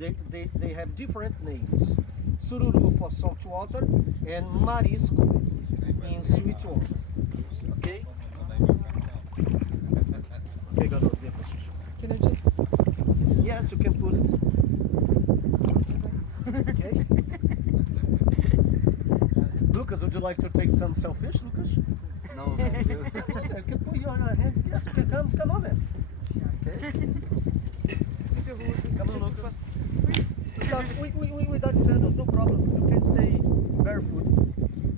they have different names. Sururu for salt water and marisco in sweet water. Okay? Okay, garoto, vem pra xixi. Can I just? Yes, you can put it. Okay? Lucas, would you like to take some shellfish, Lucas? No, thank you. You can put your hand. Yes, you can come on, man. Okay? Bitte Hose. Come on, Lucas. Without sandals, no problem. You can stay barefoot.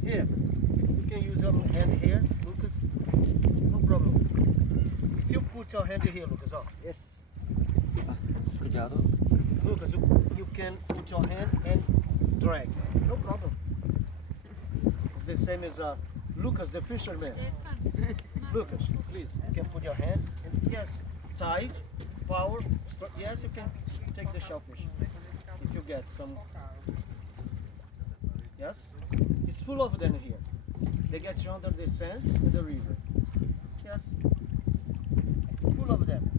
Here, you can use your hand here, Lucas. No problem. If you put your hand here, Lucas, oh. Yes. Obrigado. Lucas, you can put your hand and drag. No problem. It's the same as Lucas, the fisherman. Lucas, please, you can put your hand and yes, tight, power. Yes, you can take the shellfish. If you get some. Yes? It's full of them here. They get under the sand in the river. Yes? Full of them.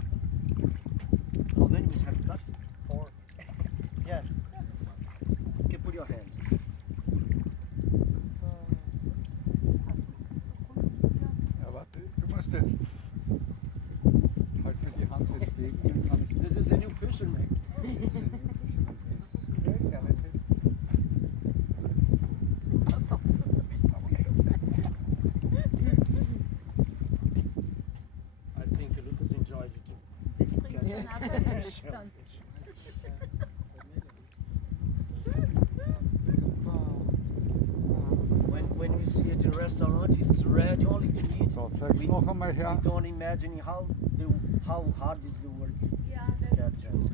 How many we have got? 4. Yes. You can put your hand. Ja, warte, du musst jetzt. Halt mir die Hand jetzt gegen, dann kann ich. This is the new fisherman. It's a new fisherman. He's very talented. I think Lucas enjoyed it too. Das bringt schon ab, dann. Super. When we see it in restaurant, it's ready only to eat. So, zeig's noch einmal her. We don't imagine how hard is the work to Ja, get that's that. true.